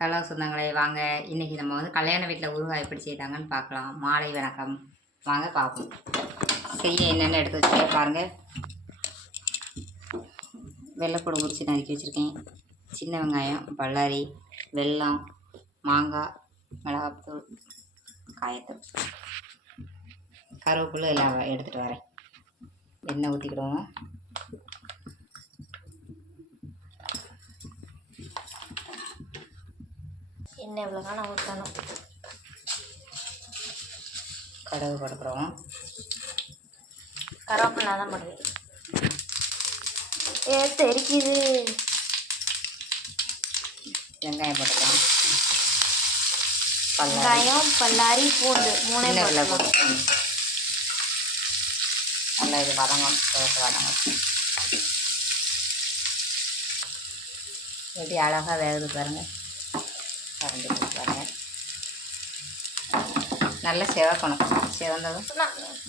Hello சொந்தங்களே வாங்க. இன்றைக்கி நம்ம வந்து கல்யாண வீட்டில் ஊறுகாய் எப்படி செய்தாங்கன்னு பார்க்கலாம். மாலை வணக்கம். வாங்க பார்ப்போம். செய்ய என்னென்ன எடுத்து வச்சுருக்கேன் பாருங்கள் வெள்ளைப்பூடு உரிச்சு நறுக்கி வச்சுருக்கேன். சின்ன வெங்காயம் பல்லாரி வெல்லம் மாங்காய் மிளகாத்தூள் காயத்தூள். கருவேப்பிலை எல்லாம் எடுத்துகிட்டு வரேன். எண்ணெய் ஊற்றிக்கிடுவோம் எண்ணெய் எவ்வளோ நான் ஊற்றணும். கடுகு போட்டுக்கிறோம். கருவேப்பிலை தான் போடுவேன். ஏ தெரிக்குது வெங்காயம் போட்டுக்கலாம். வெங்காயம் பல்லாரி பூண்டு மூணே சின்ன வெள்ளை போட்டுக்கலாம். போட்டு ம். நல்லா இது வதங்கும் வதங்கும் எப்படி அழகாக வேகுது பாருங்க. போட்டு பாருங்க நல்லா சிவக்கணும் சிவந்ததும்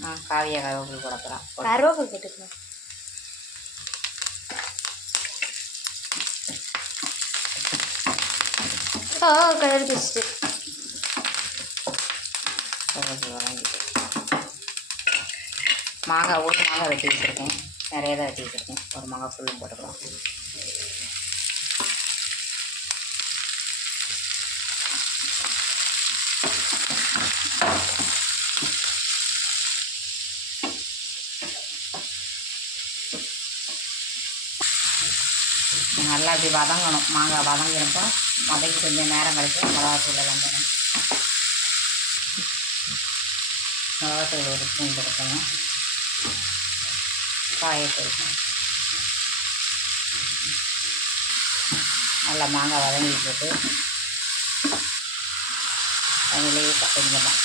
ஆ காவிய கருவேப்பில் போட போகிறோம் கருவேப்பிலை போட்டுக்கலாம் ஓ கலர் பிடிச்சிட்டு மாங்காய் ஒரு மாங்காய் வெட்டி வச்சுருக்கேன். நிறைய தான் வெட்டி வச்சுருக்கேன். ஒரு மாங்காய் ஃபுல்லும் போட்டுக்கலாம். நல்லா இப்படி வதங்கணும். மாங்காய் வதங்கிறப்போ வதக்கி கொஞ்சம் நேரம் கழிச்சு மிளகாத்தூள் வந்துடும் மிளகாத்தூள் ஒரு ஸ்பூன் போட்டுக்கணும் காயத்தூள். நல்லா மாங்காய் வதங்கி போட்டு அதிலேயே கொஞ்சமாக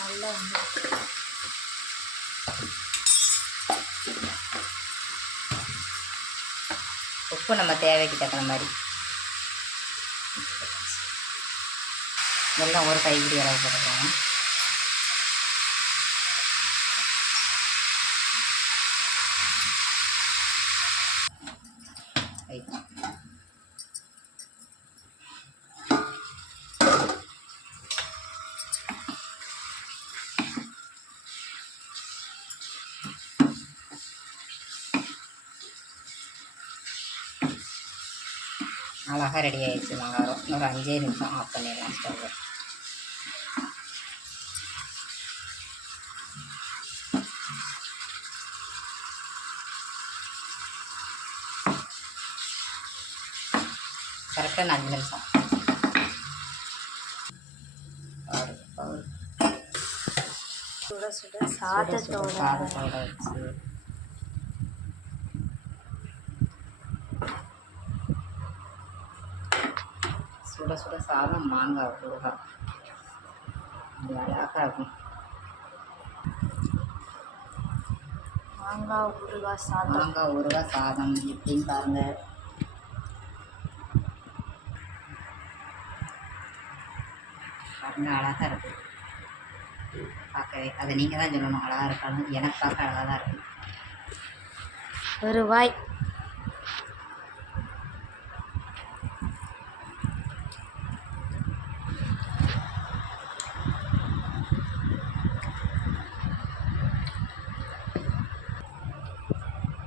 நல்லா வந்து உப்பு நம்ம தேவைக்கு தக்கன மாதிரி. வெல்லம் ஒரு கைப்பிடி அளவு போட்டுக்கோங்க. அழகாக ரெடி ஆகிடுச்சு மாங்காரம். ஒரு அஞ்சே நிமிஷம் ஆஃப் பண்ணிடலாம் ஸ்டவ்வை கரெக்டாக அஞ்சு நிமிஷம். சுட சுட சாதத்தோட. சாதத்தோட வச்சு. சுட சுட சாதம் மாங்காய் ஊறுகாய். அழகாக இருக்கும். மாங்காய் ஊறுகாய் சாதம். மாங்காய் ஊறுகாய் சாதம் எப்படின்னு பாருங்க. பாருங்க அழகாக இருக்கு பார்க்கவே அதை நீங்கள் தான் சொல்லணும். அழகாக இருக்கான்னு எனக்கு பார்க்க அழகாக தான் இருக்கு ஒரு வாய்.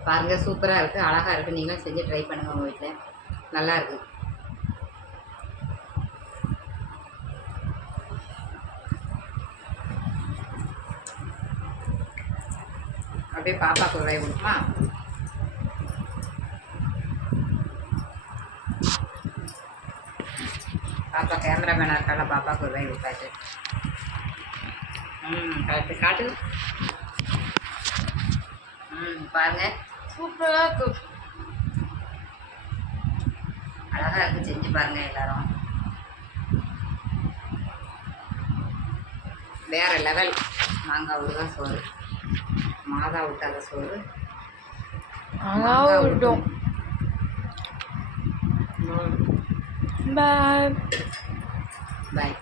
பாருங்க சூப்பராக இருக்குது அழகாக இருக்குது நீங்களும் செஞ்சு ட்ரை பண்ணுங்கள் உங்கள் வீட்டில் நல்லா இருக்கு. அப்படியே பாப்பாக்கு விளைய வாய் கொடுக்குமா பாப்பா கேமராமேனாக இருக்கால பாப்பாவுக்கு விளைய கொடுத்தாச்சு ம் காட்டு காட்டு. ம் பாருங்கள் சூப்பராக இருக்கும் அழகாக இருக்கு செஞ்சு பாருங்க எல்லாரும். வேற லெவல் மாங்காய் ஊறுகாய் சோறு. மாதா விட்டாத சோறு. விட்டோம். பாய் பாய்.